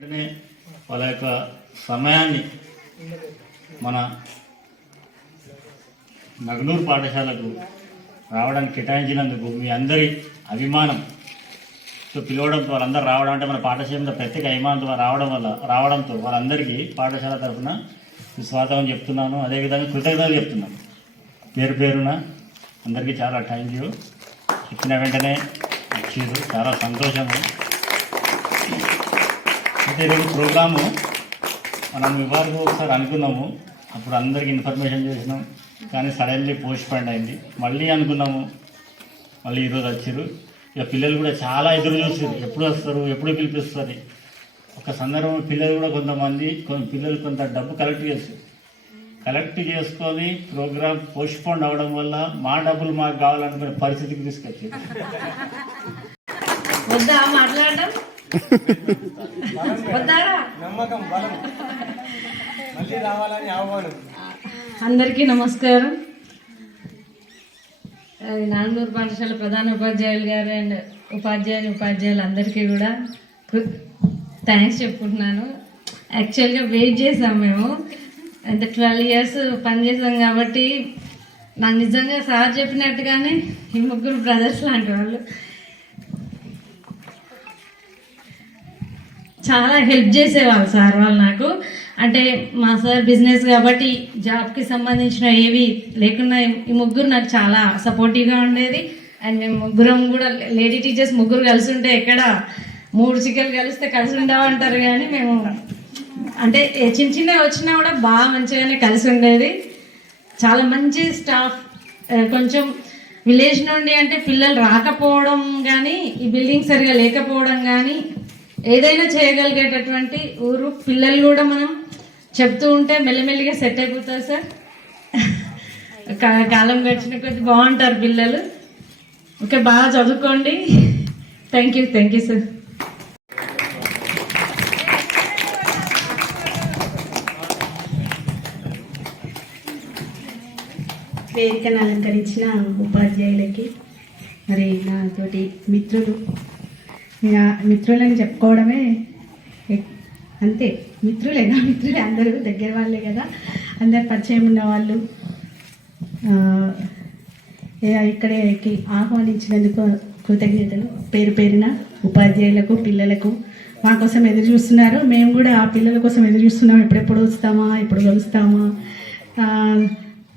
వెంటనే వాళ్ళ యొక్క సమయాన్ని మన నగలూరు పాఠశాలకు రావడానికి కేటాయించినందుకు మీ అందరి అభిమానం. తో పిలవడంతో వాళ్ళందరూ రావడం అంటే మన పాఠశాల మీద ప్రత్యేక అభిమానంతో రావడం వల్ల రావడంతో వాళ్ళందరికీ పాఠశాల తరఫున స్వాగతం చెప్తున్నాను. అదేవిధంగా కృతజ్ఞతలు చెప్తున్నాను. పేరు పేరున అందరికీ చాలా థ్యాంక్ యూ ఇచ్చిన వెంటనే వచ్చారు చాలా సంతోషము. అయితే ఈరోజు ప్రోగ్రాము. మనం వివాహకు ఒకసారి అనుకున్నాము. అప్పుడు అందరికి ఇన్ఫర్మేషన్ చేసినాం. కానీ సడన్లీ పోస్ట్పాండ్ అయింది. మళ్ళీ అనుకున్నాము. మళ్ళీ ఈరోజు వచ్చారు ఇక పిల్లలు కూడా చాలా ఎదురు చూసారు ఎప్పుడు వస్తారు? ఎప్పుడు పిలిపిస్తారు? ఒక సందర్భం పిల్లలు కూడా కొంతమంది కొంత పిల్లలు కొంత డబ్బు కలెక్ట్ చేస్తారు కలెక్ట్ చేసుకొని ప్రోగ్రామ్ పోస్ట్పోన్ అవ్వడం వల్ల మా డబ్బులు మాకు కావాలనుకునే పరిస్థితికి తీసుకొచ్చింది వద్దా మాట్లాడడం? నమ్మకం బలం మళ్ళీ రావాలని ఆహ్వానం. అందరికీ నమస్కారం. అది నాన్నూరు పాఠశాల ప్రధాన ఉపాధ్యాయులు గారు అండ్ ఉపాధ్యాయుని ఉపాధ్యాయులు అందరికీ కూడా థ్యాంక్స్ చెప్పుకుంటున్నాను. యాక్చువల్గా వెయిట్ చేసాం మేము. అంటే ట్వెల్వ్ ఇయర్స్ పనిచేసాం కాబట్టి నాకు నిజంగా సార్ చెప్పినట్టుగానే ఈ ముగ్గురు బ్రదర్స్ లాంటి వాళ్ళు. చాలా హెల్ప్ చేసేవాళ్ళు సార్ వాళ్ళు నాకు. అంటే మా సార్ బిజినెస్ కాబట్టి జాబ్కి సంబంధించిన ఏవి లేకున్నా ఈ ముగ్గురు నాకు చాలా సపోర్టివ్గా ఉండేది. అండ్ మేము ముగ్గురం కూడా లేడీ టీచర్స్ ముగ్గురు కలిసి ఉంటే ఎక్కడ మూడు చికెన్ కలిస్తే కలిసి ఉండవంటారు కానీ మేము అంటే చిన్న చిన్నవి వచ్చినా కూడా బాగా మంచిగానే కలిసి ఉండేది. చాలా మంచి స్టాఫ్ కొంచెం విలేజ్ నుండి అంటే పిల్లలు రాకపోవడం కానీ ఈ బిల్డింగ్ సరిగా లేకపోవడం కానీ ఏదైనా చేయగలిగేటటువంటి ఊరు పిల్లలు కూడా మనం చెప్తూ ఉంటే మెల్లమెల్లిగా సెట్ అయిపోతారు సార్. కా- కాలం గడిచిన కొద్ది బాగుంటారు పిల్లలు. ఓకే బాగా చదువుకోండి. Thank you thank you sir. వేదికను అలంకరించిన ఉపాధ్యాయులకి మరి నాతోటి మిత్రులు ఇక మిత్రులని చెప్పుకోవడమే అంతే. మిత్రులేనా మిత్రులే. అందరూ దగ్గర వాళ్ళే కదా. అందరు పరిచయం ఉన్నవాళ్ళు ఇక్కడికి ఆహ్వానించినందుకు కృతజ్ఞతలు. పేరు పేరున ఉపాధ్యాయులకు పిల్లలకు మా కోసం ఎదురు చూస్తున్నారు. మేము కూడా ఆ పిల్లల కోసం ఎదురు చూస్తున్నాం. ఎప్పుడెప్పుడు వస్తామా ఎప్పుడు కలుస్తామా?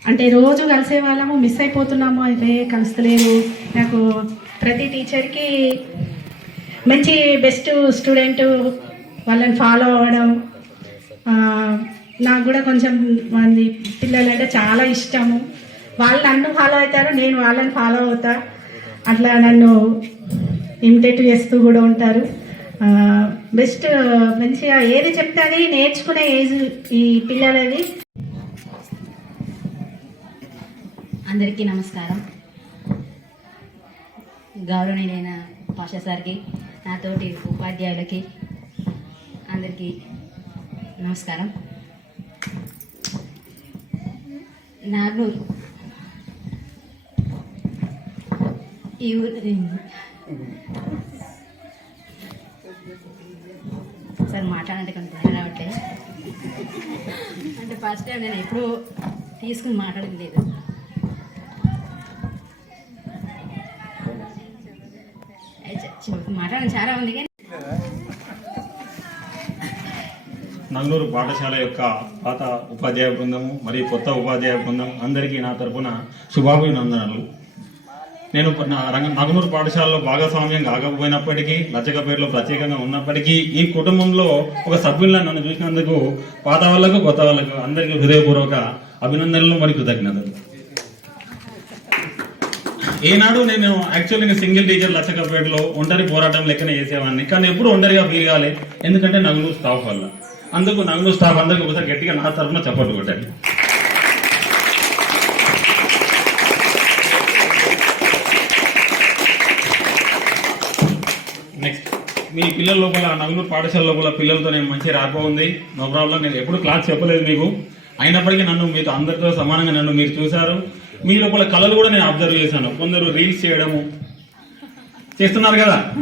అంటే రోజు కలిసే వాళ్ళము మిస్ అయిపోతున్నాము? అయితే కలుస్తలేరు. నాకు ప్రతి టీచర్కి మంచి బెస్ట్ స్టూడెంట్ వాళ్ళని ఫాలో అవ్వడం నాకు కూడా కొంచెం మంది పిల్లలంటే చాలా ఇష్టము. వాళ్ళు నన్ను ఫాలో అవుతారు నేను వాళ్ళని ఫాలో అవుతా. అట్లా నన్ను ఇమిటేట్ చేస్తూ కూడా ఉంటారు. బెస్ట్ మంచిగా ఏది చెప్తే అది నేర్చుకునే ఏజ్ ఈ పిల్లలది. అందరికీ నమస్కారం. గౌరవనీయులైన పాషా సార్కి నాతోటి ఉపాధ్యాయులకి అందరికీ నమస్కారం. నాగనూరు ఈ ఊరి సార్ మాట్లాడంటే కొంచెం రావట్లేదు. అంటే ఫస్ట్ టైం నేను ఎప్పుడూ తీసుకుని మాట్లాడింది లేదు. మాట్లాడడం చాలా ఉంది కానీ పాఠశాల యొక్క పాత ఉపాధ్యాయ బృందము మరియు కొత్త ఉపాధ్యాయ బృందం అందరికీ నా తరపున శుభాభినందనలు. నేను నా నగనూరు పాఠశాలలో భాగస్వామ్యం కాకపోయినప్పటికీ లచ్చక పేరులో ప్రత్యేకంగా ఉన్నప్పటికీ ఈ కుటుంబంలో ఒక సభ్యులను నన్ను చూసినందుకు పాత వాళ్ళకు కొత్త వాళ్ళకు అందరికీ హృదయపూర్వక అభినందనలు మరియు కృతజ్ఞతలు. ఏనాడు నేను యాక్చువల్లీ సింగిల్ టీచర్ లచ్చకపేటలో ఒంటరి పోరాటం లెక్కన చేసేవాడిని. కానీ ఎప్పుడు ఒంటరిగా ఫీల్ కాలే. ఎందుకంటే నగనూరు స్టాఫ్ వల్ల. అందుకు నగనూరు స్టాఫ్ అందరికి ఒకసారి గట్టిగా నా తరఫున చప్పట్లు కొట్టండి నెక్స్ట్ మీ పిల్లల లోపల నగనూరు పాఠశాల లోపల పిల్లలతో నేను మంచి రాపో ఉంది నో ప్రాబ్లం. నేను ఎప్పుడు క్లాస్ చెప్పలేదు మీకు. అయినప్పటికీ నన్ను మీతో అందరితో సమానంగా నన్ను మీరు చూశారు. మీ లోపల కళలు కూడా నేను అబ్జర్వ్ చేశాను. కొందరు రీల్స్ చేయడము. చేస్తున్నారు కదా?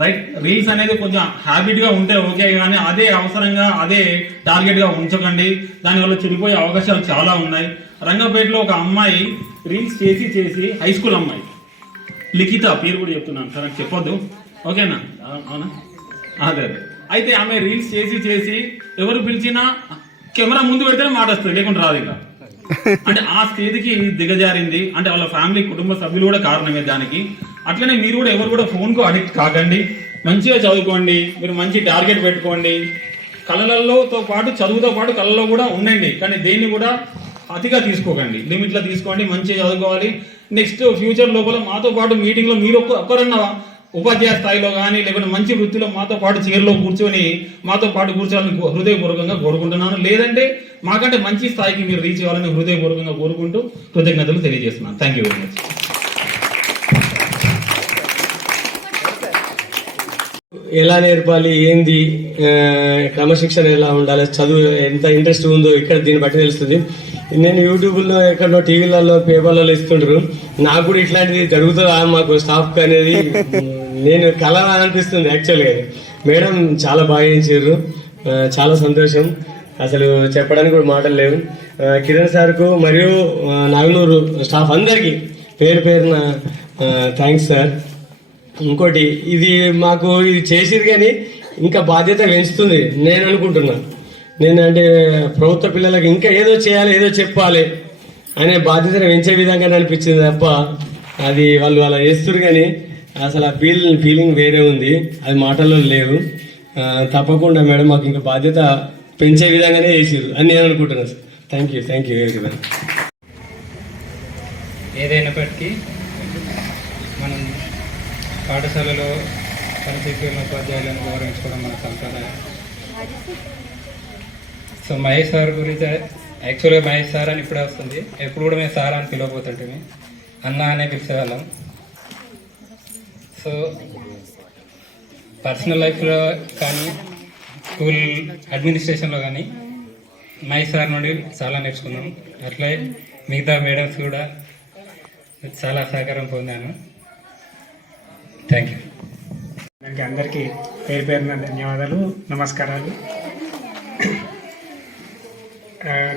రైట్ రీల్స్ అనేది కొంచెం హ్యాబిట్గా ఉంటే ఓకే కానీ అదే అవసరంగా అదే టార్గెట్గా ఉంచకండి. దానివల్ల చెడిపోయే అవకాశాలు చాలా ఉన్నాయి. రంగపేటలో ఒక అమ్మాయి రీల్స్ చేసి చేసి హై స్కూల్ అమ్మాయి. లిఖిత పేరు కూడా చెప్తున్నాను. సార్ నాకు చెప్పొద్దు. ఓకేనా అవునా? అదే అదే. అయితే ఆమె రీల్స్ చేసి చేసి ఎవరు పిలిచినా కెమెరా ముందు పెడితేనే మాట వస్తుంది లేకుంటే రాదు ఇక. అంటే ఆ స్టేజ్కి దిగజారింది. అంటే వాళ్ళ ఫ్యామిలీ కుటుంబ సభ్యులు కూడా కారణమే దానికి. అట్లనే మీరు కూడా ఎవరు కూడా ఫోన్కు అడిక్ట్ కాకండి. మంచిగా చదువుకోండి. మీరు మంచి టార్గెట్ పెట్టుకోండి. కళలలోతో పాటు చదువుతో పాటు కళలో కూడా ఉండండి. కానీ దేన్ని కూడా అతిగా తీసుకోకండి. లిమిట్లో తీసుకోండి. మంచిగా చదువుకోవాలి. నెక్స్ట్ ఫ్యూచర్ లోపల మాతో పాటు మీటింగ్లో మీరు ఒక్క ఒక్కరన్నా ఉపాధ్యాయ స్థాయిలో కానీ లేకుంటే మంచి వృత్తిలో మాతో పాటు చీరలో కూర్చొని మాతో పాటు కూర్చోవాలని హృదయపూర్వకంగా కోరుకుంటున్నాను. లేదంటే మాకంటే మంచి స్థాయికి మీరు రీచ్ అవ్వాలని హృదయపూర్వకంగా కోరుకుంటూ కృతజ్ఞతలు తెలియజేస్తున్నాను. థ్యాంక్ యూ వెరీ మచ్ ఎలా నేర్పాలి? ఏంది? క్రమశిక్షణ ఎలా ఉండాలి? చదువు ఎంత ఇంట్రెస్ట్ ఉందో ఇక్కడ దీన్ని బట్టి తెలుస్తుంది. నేను యూట్యూబ్లో ఎక్కడో టీవీలలో పేపర్లలో ఇస్తుంటారు. నాకు కూడా ఇట్లాంటిది జరుగుతుందా? మాకు స్టాఫ్ అనేది నేను కళ అనిపిస్తుంది యాక్చువల్గా మేడం చాలా బాగా చేయించారు. చాలా సంతోషం. అసలు చెప్పడానికి కూడా మాటలు లేవు. కిరణ్ సార్కు మరియు నాగనూరు స్టాఫ్ అందరికీ పేరు పేరున థ్యాంక్స్ సార్ ఇంకోటి ఇది మాకు ఇది చేసిరు కానీ ఇంకా బాధ్యత పెంచుతుంది నేను అనుకుంటున్నాను నేను అంటే ప్రభుత్వ పిల్లలకి ఇంకా ఏదో చేయాలి ఏదో చెప్పాలి అనే బాధ్యతను పెంచే విధంగా అనిపించింది తప్ప అది వాళ్ళు అలా చేస్తురు కానీ అసలు ఆ ఫీల్ ఫీలింగ్ వేరే ఉంది. అది మాటల్లో లేవు. తప్పకుండా మేడం మాకు ఇంకా బాధ్యత పెంచే విధంగానే చేసిరు అని నేను అనుకుంటున్నాను sir. Thank you thank you very much ఏదైనప్పటికీ మనం పాఠశాలలో పనిచేసే ఉపాధ్యాయులను గౌరవించుకోవడం మన సంప్రదాయం సో మహేష్ సార్ గురించి యాక్చువల్గా మహేష్ సార్ అని ఇప్పుడే వస్తుంది. ఎప్పుడు కూడా మేము సార్ అని పిలవబోతుంటే అన్న అనే పిలిచేవాళ్ళం. సో పర్సనల్ లైఫ్లో కానీ స్కూల్ అడ్మినిస్ట్రేషన్లో కానీ మై సార్ నుండి చాలా నేర్చుకున్నాను అట్లే మిగతా మేడమ్స్ కూడా చాలా సహకారం పొందాను. థ్యాంక్ యూ దానికి అందరికీ పేరు పేరున ధన్యవాదాలు నమస్కారాలు.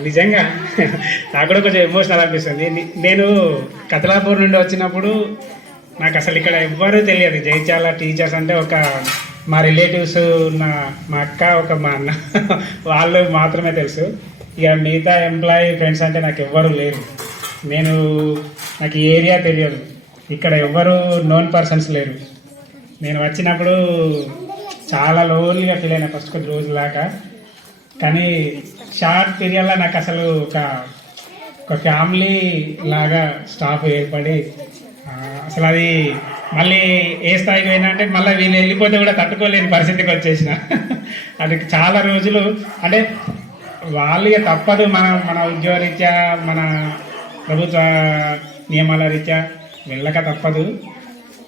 నిజంగా నాకు కూడా కొంచెం ఎమోషనల్ అనిపిస్తుంది. నేను కతలాపూర్ నుండి వచ్చినప్పుడు నాకు అసలు ఇక్కడ ఎవ్వరూ తెలియదు. జైచాల టీచర్స్ అంటే ఒక మా రిలేటివ్స్ ఉన్న మా అక్క ఒక మా అన్న. వాళ్ళు మాత్రమే తెలుసు. ఇక మిగతా ఎంప్లాయీ ఫ్రెండ్స్ అంటే నాకు ఎవ్వరూ లేరు. నేను నాకు ఈ ఏరియా తెలియదు. ఇక్కడ ఎవ్వరు నోన్ పర్సన్స్ లేరు. నేను వచ్చినప్పుడు చాలా లోన్లీగా ఫీల్ అయినా ఫస్ట్ కొద్ది రోజుల దాకా కానీ షార్ట్ పీరియడ్లో నాకు అసలు ఒక ఒక ఫ్యామిలీ లాగా స్టాఫ్ ఏర్పడి అసలు అది మళ్ళీ ఏ స్థాయికి పోయినా అంటే మళ్ళీ వీళ్ళు వెళ్ళిపోతే కూడా తట్టుకోలేని పరిస్థితికి వచ్చేసిన. అది చాలా రోజులు అంటే వాళ్ళకి తప్పదు మన మన ఉద్యోగరీత్యా మన ప్రభుత్వ నియమాల రీత్యా వెళ్ళక తప్పదు.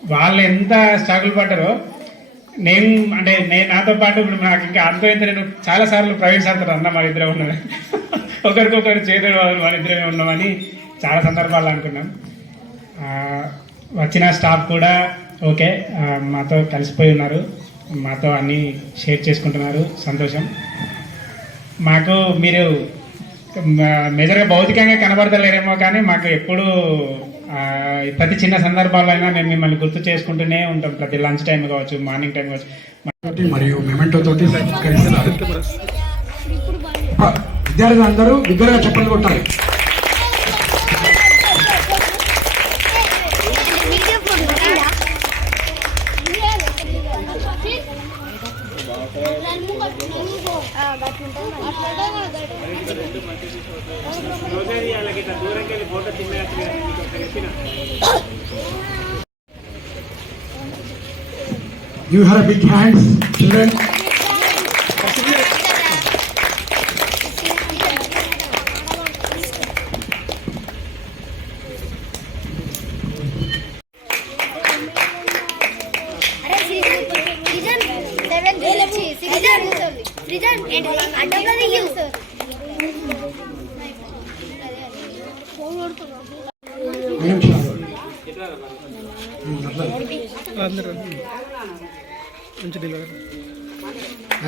వాళ్ళు ఎంత స్ట్రగుల్ పడ్డారో నేను అంటే నేను నాతో పాటు ఇప్పుడు నాకు ఇంకా అర్థమైతే నేను చాలా సార్లు ప్రైవేట్ అన్న మన ఇద్దరే ఉన్నది ఒకరికొకరు చేతులు మన ఇద్దరే ఉన్నామని చాలా సందర్భాలు అనుకున్నాం. వచ్చిన స్టాఫ్ కూడా ఓకే మాతో కలిసిపోయి ఉన్నారు. మాతో అన్నీ షేర్ చేసుకుంటున్నారు. సంతోషం. మాకు మీరు మెజర్గా భౌతికంగా కనబడతలేరేమో కానీ మాకు ఎప్పుడు ప్రతి చిన్న సందర్భాల్లో అయినా మేము మిమ్మల్ని గుర్తు చేసుకుంటూనే ఉంటాం. ప్రతి లంచ్ టైం కావచ్చు మార్నింగ్ టైం కావచ్చు. మరియు మెమెంటో తోటి విద్యార్థులు అందరూ బిగ్గరగా చెప్పలు కొట్టాలి. You have a big hands, children.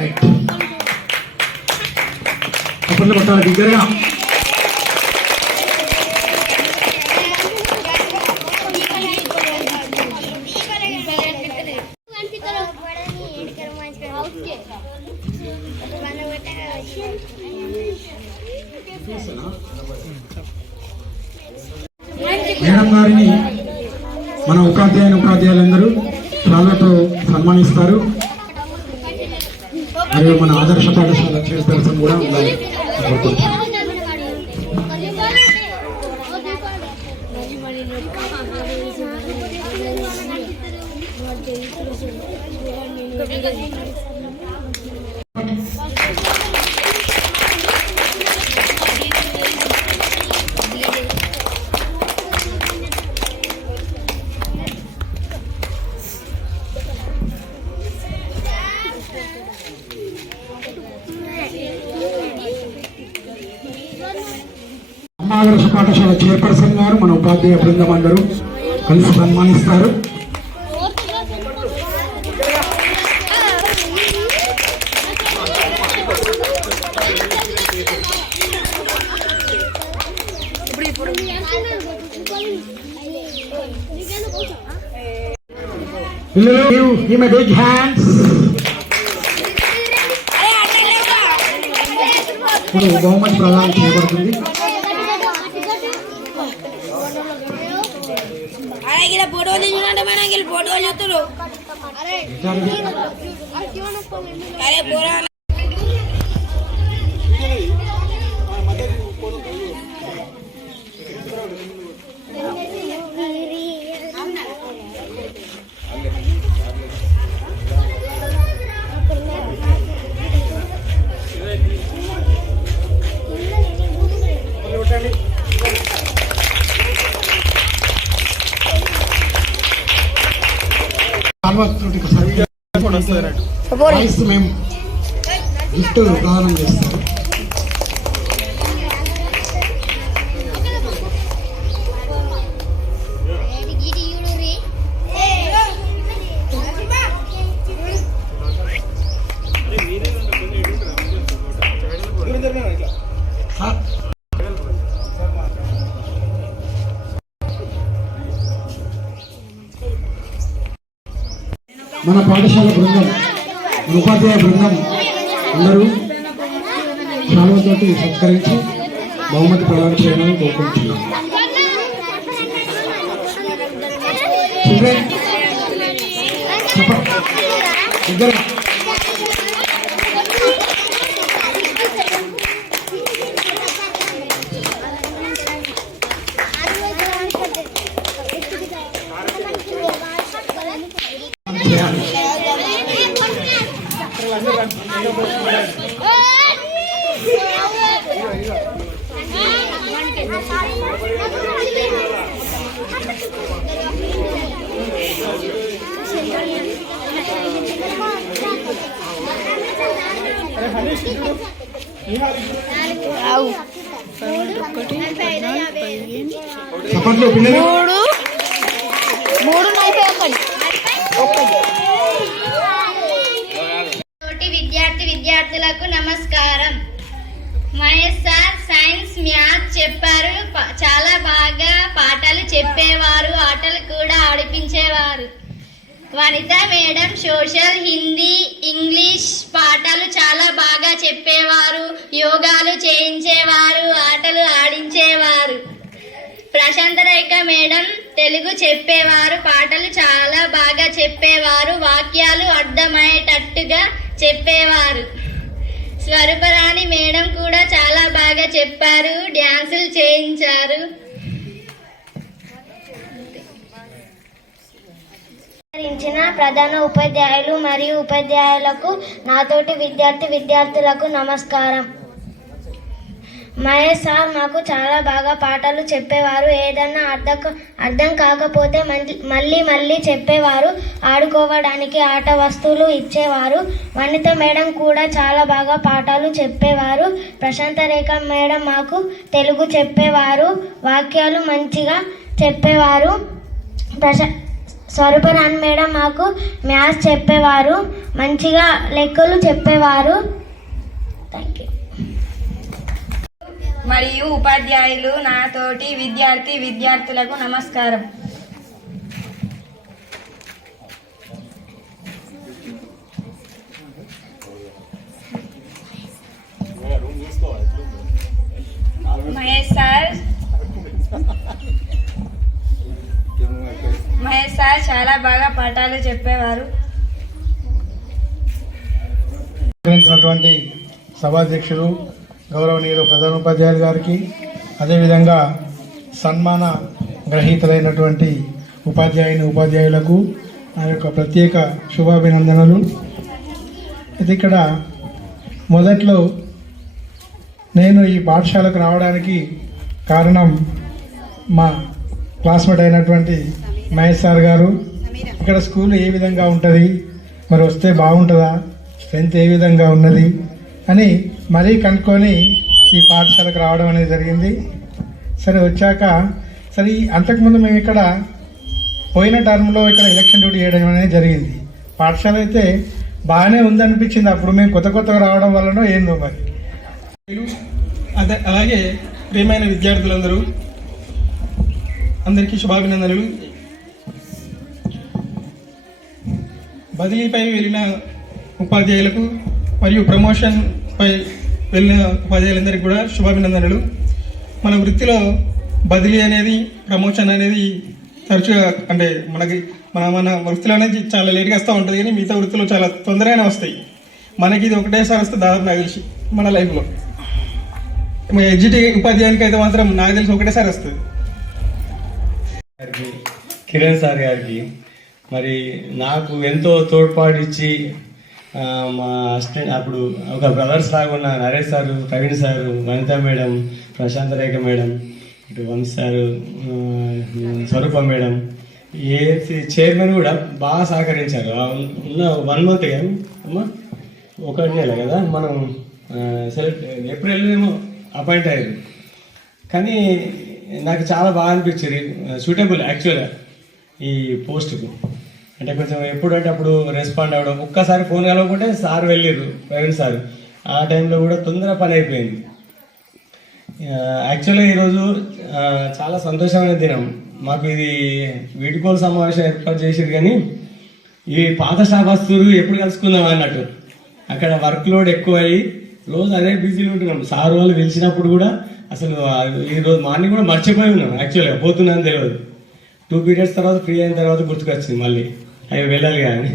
Right చప్పట్లు కొట్టాలి బిగ్గరగా మేడం గారిని మన ఉపాధ్యాయుని ఉపాధ్యాయులందరూ చాలాతో సన్మానిస్తారు మరియు మన ఆదర్శ పాఠశాల చైర్పర్సన్ కూడా ఉండాలి కోరుకుంటున్నాను. అమ్మ పాఠశాల చైర్పర్సన్ గారు మన ఉపాధ్యాయ బృందం అందరూ కలిసి సన్మానిస్తారు. పిల్లలు ఈమె బిగ్ హ్యాండ్స్ ఇప్పుడు బహుమతి ప్రదానం చేయబడుతుంది ఫోటోలు తీసుకుంటే మేడం వీళ్ళు ఫోటోలు చూస్తారు సర్వీస్ ప్రైస్ మేము గిఫ్ట్ ప్రదానం చేస్తాం. మన పాఠశాల బృందం ఉపాధ్యాయ బృందం అందరూ శాలువతోటి సత్కరించి బహుమతి ప్రదానం చేయమని కోరుకుంటున్నాం. చిల్డ్రన్ చెప్పండి. ఇద్దరు మూడు. మూడు నలభై ఒకటి. విద్యార్థి విద్యార్థులకు నమస్కారం. మహేష్ సార్ సైన్స్ మ్యాథ్స్ చెప్పారు. చాలా బాగా పాఠాలు చెప్పేవారు. ఆటలు కూడా ఆడిపించేవారు. Vanitha madam social Hindi English పాఠాలు చాలా బాగా చెప్పేవారు. యోగాలు చేయించేవారు. ఆటలు ఆడించేవారు. ప్రశాంత రేఖ మేడం తెలుగు చెప్పేవారు. పాటలు చాలా బాగా చెప్పేవారు. వాక్యాలు అర్థమయ్యేటట్టుగా చెప్పేవారు. స్వరూపరాణి మేడం కూడా చాలా బాగా చెప్పారు డ్యాన్సులు చేయించారు. ప్రధాన ఉపాధ్యాయులు మరియు ఉపాధ్యాయులకు నాతోటి విద్యార్థి విద్యార్థులకు నమస్కారం. మహేష్ సార్ మాకు చాలా బాగా పాఠాలు చెప్పేవారు. ఏదన్నా అర్థం అర్థం కాకపోతే మళ్ళీ మళ్ళీ మళ్ళీ చెప్పేవారు. ఆడుకోవడానికి ఆట వస్తువులు ఇచ్చేవారు. వనిత మేడం కూడా చాలా బాగా పాఠాలు చెప్పేవారు. ప్రశాంత రేఖ మేడం మాకు తెలుగు చెప్పేవారు. వాక్యాలు మంచిగా చెప్పేవారు. ప్రశా స్వరూపరాణ్ మేడం మాకు మ్యాథ్స్ చెప్పేవారు. మంచిగా లెక్కలు చెప్పేవారు. థ్యాంక్ యూ మరియు ఉపాధ్యాయులు నాతోటి విద్యార్థి విద్యార్థులకు నమస్కారం. మహేష్ సార్. మహేష్ సార్ చాలా బాగా పాఠాలు చెప్పేవారు. సభాధ్యక్షులు గౌరవనీయులు ప్రధానోపాధ్యాయులు గారికి అదేవిధంగా సన్మాన గ్రహీతలైనటువంటి ఉపాధ్యాయుని ఉపాధ్యాయులకు నా యొక్క ప్రత్యేక శుభాభినందనలు. ఇది ఇక్కడ మొదట్లో నేను ఈ పాఠశాలకు రావడానికి కారణం మా క్లాస్మేట్ అయినటువంటి మహేష్ సార్ గారు. ఇక్కడ స్కూల్ ఏ విధంగా ఉంటుంది? మరి వస్తే బాగుంటుందా? స్ట్రెంత్ ఏ విధంగా ఉన్నది? అని మరీ కనుక్కొని ఈ పాఠశాలకు రావడం అనేది జరిగింది. సరే వచ్చాక సరే ఈ అంతకుముందు మేము ఇక్కడ పోయిన టర్మ్లో ఇక్కడ ఎలక్షన్ డ్యూటీ చేయడం అనేది జరిగింది. పాఠశాల అయితే బాగానే ఉందనిపించింది. అప్పుడు మేము కొత్త కొత్తగా రావడం వలన ఏందో మరి. అదే అలాగే ప్రియమైన విద్యార్థులందరూ అందరికీ శుభాభినందనలు. బదిలీపై వెళ్ళిన ఉపాధ్యాయులకు మరియు ప్రమోషన్ పై వెళ్ళిన ఉపాధ్యాయులందరికీ కూడా శుభాభినందనలు. మన వృత్తిలో బదిలీ అనేది ప్రమోషన్ అనేది తరచుగా అంటే మనకి మన మన వృత్తిలో అనేది చాలా లేట్గా వస్తూ ఉంటుంది కానీ మిగతా వృత్తిలో చాలా తొందరగానే వస్తాయి. మనకి ఇది ఒకటేసారి వస్తే దాదాపు నాకు తెలిసి మన లైఫ్లో ఎడ్జిటి ఉపాధ్యాయునికి అయితే మాత్రం నాకు తెలిసి ఒకటేసారి వస్తుంది. కిరణ్ సార్ గారికి మరి నాకు ఎంతో తోడ్పాటు ఇచ్చి మా అసిస్టెంట్ అప్పుడు ఒక బ్రదర్స్ లాగా ఉన్న Naresh sir Praveen sir Vanitha madam Prashanta Rekha madam ఇటు Vamsh sir Swarupa madam AC chairman కూడా బాగా సహకరించారు. ఉన్న వన్ మంత్ కానీ అమ్మా? ఒకటి నెల కదా మనం సెలెక్ట్ ఏప్రిల్ ఏమో అపాయింట్ అయ్యారు. కానీ నాకు చాలా బాగా అనిపించింది. సూటబుల్ యాక్చువల్గా ఈ పోస్ట్కు. అంటే కొంచెం ఎప్పుడంటే అప్పుడు రెస్పాండ్ అవ్వడం. ఒక్కసారి ఫోన్ కలవకుంటే సార్ వెళ్ళారు ప్రవీణ్ సార్. ఆ టైంలో కూడా తొందర పని అయిపోయింది. యాక్చువల్గా ఈరోజు చాలా సంతోషమైన దినం. మాకు ఇది వీడుకోలు సమావేశం ఏర్పాటు చేసారు కానీ ఈ పాత స్టాఫ్ ఎప్పుడు కలుసుకుందాం అన్నట్టు. అక్కడ వర్క్ లోడ్ ఎక్కువ అయ్యి రోజు అదే బిజీలో ఉంటున్నాం. సార్ వాళ్ళు పిలిచినప్పుడు కూడా అసలు ఈరోజు ఈ రోజు మార్నింగ్ కూడా మర్చిపోయి ఉన్నాం. యాక్చువల్గా పోతున్నాను తెలియదు. టూ పీరియడ్స్ తర్వాత ఫ్రీ అయిన తర్వాత గుర్తుకొచ్చింది మళ్ళీ. అవి వెళ్ళాలి కానీ.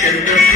சென்ற